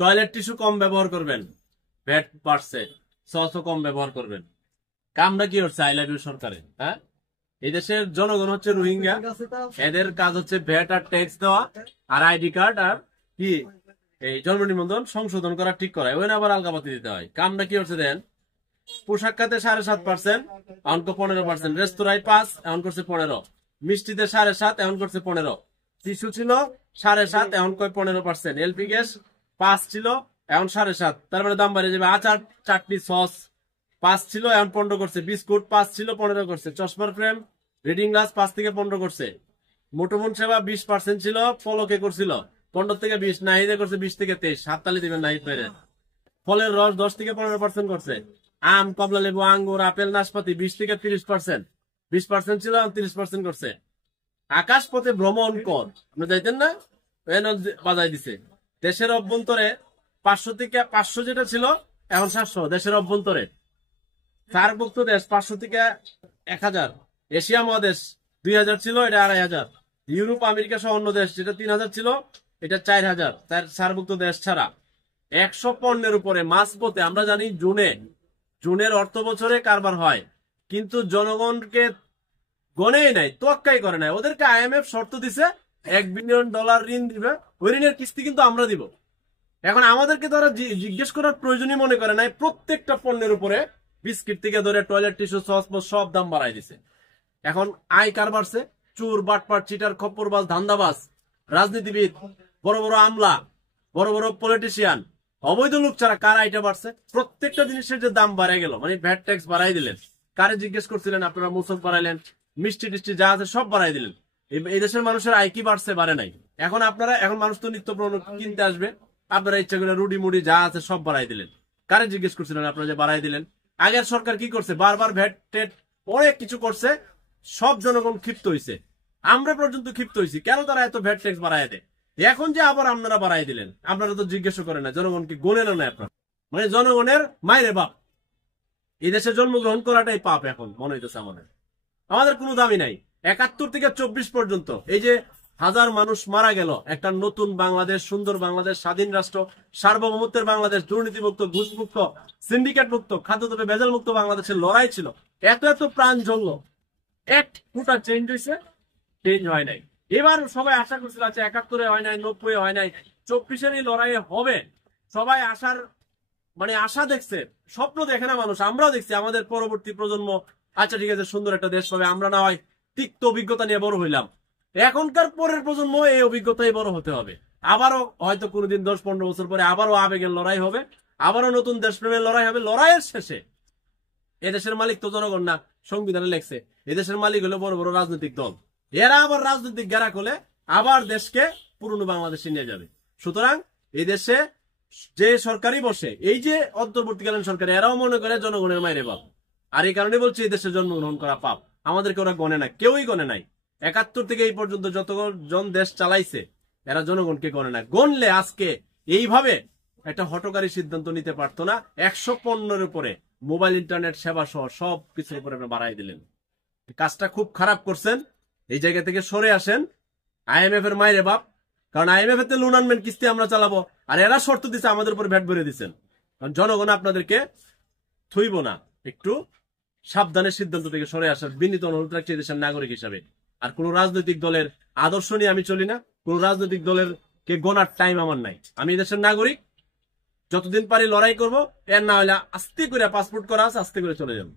Toilet tissue কম ব্যবহার করবেন, VAT বাড়ছে, সসও কম ব্যবহার করবেন। কামটা কি হচ্ছে আই লাভ ইউ সরকারের? হ্যাঁ, এই দেশের জনগণ হচ্ছে রোহিঙ্গা, এদের কাজ হচ্ছে ভ্যাট আর ট্যাক্স দেওয়া আর আইডি কার্ড আর কি এই জন্ম নিবন্ধন সংশোধন করা, ঠিক করা, ওই আবার আলগাপাতি দিতে হয়। কামটা কি হচ্ছে দেন, পোশাক খাতে 7.5%, এখন 15%, রেস্তোরাঁয় 5, এখন করছে 15, মিষ্টিতে 7.5, এখন করছে 15, টিস্যু ছিল 7.5, এখন কয় 15%, এলপি গ্যাস 5 ছিল, এখন 7.5, তারপরে দাম বাড়িয়ে যাবে। আচার, চাটনি, সস 5 ছিল, এখন 15 করছে, বিস্কুট 5 ছিল, 15 করছে, চশমার ফ্রেম, রিডিং গ্লাস 5 থেকে 15 করছে, মুঠোফোন সেবা 20% ছিল, পলকে করছিল 15 থেকে 20, নাহিদে করছে 20 থেকে 23, হাততালি দিবেন নাহিদ পেরে। ফলের রস 10 থেকে 15% করছে, আম, কমলা লেবু, আঙ্গুর, আপেল, নাশপাতি 20 থেকে 30%, 20% ছিল, 30% করছে। আকাশ পথে ভ্রমণ কর, আপনি যাইতেন না, বাজাই দিছে। দেশের অভ্যন্তরে 500 থেকে 500 যেটা ছিল, এখন 700 দেশের অভ্যন্তরে। সার্কভুক্ত দেশ 500 থেকে 1000, এশিয়া মহাদেশ 2000 ছিল, এটা 2500, ইউরোপ আমেরিকা সহ অন্য দেশ যেটা 3000 ছিল, এটা 4000, তার সার্কভুক্ত দেশ ছাড়া। 100 পণ্যের উপরে মাঝপথে, আমরা জানি জুনের অর্থ বছরে কারবার হয়, কিন্তু জনগণকে গণেই নাই, তোয়াক্কাই করে নাই। ওদেরকে আইএমএফ শর্ত দিছে $1 বিলিয়ন ঋণ দিবে, ওই ঋণের কিস্তি কিন্তু আমরা দিব। এখন আমাদেরকে তারা জিজ্ঞেস করার প্রয়োজনই মনে করে নাই, প্রত্যেকটা পণ্যের উপরে বিস্কিট থেকে ধরে টয়লেট টিস্যু, সস সব দাম বাড়াই দিছে। এখন আয় কার বাড়ছে? চোর, বাটপাট, চিটার, খপ্পরবাজ, ধান্দাবাজ, রাজনীতিবিদ, বড় বড় আমলা, বড় বড় পলিটিশিয়ান, অবৈধ লোক ছাড়া কার আয়টা বাড়ছে? প্রত্যেকটা জিনিসের যে দাম বাড়াই গেল, মানে ভ্যাট ট্যাক্স বাড়াই দিলেন। কারে জিজ্ঞেস করছিলেন আপনারা? মুসক বাড়াইলেন, মিষ্টি টিষ্টি যা আছে সব বাড়াই দিলেন। এই দেশের মানুষের আয় কি বাড়ছে? বাড়ে নাই। এখন মানুষ তো নিত্য কিনতে আসবে, আপনারা ইচ্ছা করে রুডি মুড়ি যা আছে সব বাড়াই দিলেন। কারে জিজ্ঞেস করছিলেন আপনারা যে বাড়াই দিলেন? আগের সরকার কি করছে? বারবার ভ্যাট টেট অনেক কিছু করছে, সব জনগণ ক্ষিপ্ত হয়েছে, আমরা পর্যন্ত ক্ষিপ্ত হয়েছি, কেন তারা এত ভ্যাট ট্যাক্স বাড়াই দেয়। এখন যে আবার আপনারা বাড়াই দিলেন, আপনারা তো জিজ্ঞেস করেন না, জনগণকে গোনেন না আপনার, মানে জনগণের মায়েরে বাপ। এই দেশে জন্মগ্রহণ করাটাই পাপ এখন মনে হইতেছে আমাদের কোনো দামি নাই। 71 থেকে 24 পর্যন্ত এই যে হাজার মানুষ মারা গেল, একটা নতুন বাংলাদেশ, সুন্দর বাংলাদেশ, স্বাধীন রাষ্ট্র, সার্বভৌমত্বের বাংলাদেশ, দুর্নীতিমুক্ত, ঘুষমুক্ত, সিন্ডিকেট মুক্ত, খাদ্যদ্রব্য ভেজাল মুক্ত বাংলাদেশের লড়াই ছিল। এত প্রাণ ঝরল, এক ফুটা চেঞ্জ হয়েছে? চেঞ্জ হয় নাই। এবার সবাই আশা করছিল, আছে 71-এ হয় নাই, 90-এ হয় নাই, 24-এর লড়াইয়ে হবে। সবাই আশা দেখছে, স্বপ্ন দেখে না মানুষ, আমরাও দেখছি আমাদের পরবর্তী প্রজন্ম আচ্ছা ঠিক আছে সুন্দর একটা দেশ পাবে, আমরা না হয় তিক্ত অভিজ্ঞতা নিয়ে বড় হইলাম। এখনকার পরের প্রজন্ম এই অভিজ্ঞতাই বড় হতে হবে। আবারও হয়তো কোনোদিন 10-15 বছর পরে আবারও আবেগের লড়াই হবে, আবারও নতুন দেশপ্রেমের লড়াই হবে। লড়াইয়ের শেষে এদেশের মালিক তো জনগণ না, সংবিধানে লেখছে এদেশের মালিক হলো বড় বড় রাজনৈতিক দল। এরা আবার রাজনৈতিক গেরা করলে আবার দেশকে পুরনো বাংলাদেশে নিয়ে যাবে। সুতরাং এই দেশে যে সরকারই বসে, এই যে অন্তর্বর্তীকালীন সরকার, এরাও মনে করে জনগণের মাইরে বাপ। আর এই কারণে বলছি এই দেশে জন্মগ্রহণ করা পাপ। আমাদেরকে ওরা গণে না, কেউই গণে নাই। 71 থেকে এই পর্যন্ত যতজন দেশ চালাইছে এরা জনগণকে গণে না। গণলে আজকে এইভাবে একটা হঠকারী সিদ্ধান্ত নিতে পারতো না। 100 পণ্যের উপরে মোবাইল ইন্টারনেট সেবা সহ সব কিছুর উপরে বাড়াই দিলেন। কাজটা খুব খারাপ করছেন, এই জায়গা থেকে সরে আসেন। আইএমএফ এর মাইরে বাপ, কারণ আইএমএফ এতে লোন আনবেন, কিস্তি আমরা চালাবো, আর এরা শর্ত দিচ্ছে আমাদের উপর ভ্যাট ভরে দিচ্ছেন। কারণ জনগণ আপনাদেরকে থইব না। একটু সাবধানের সিদ্ধান্ত থেকে সরে আসার বিনীত অনুরোধ রাখছি দেশের নাগরিক হিসাবে। আর কোন রাজনৈতিক দলের আদর্শ নিয়ে আমি চলি না, কোন রাজনৈতিক দলের কে গোনার টাইম আমার নাই। আমি দেশের নাগরিক, যতদিন পারি লড়াই করব, এর না হলে আস্তে করে পাসপোর্ট করা আছে, আস্তে করে চলে যাবো।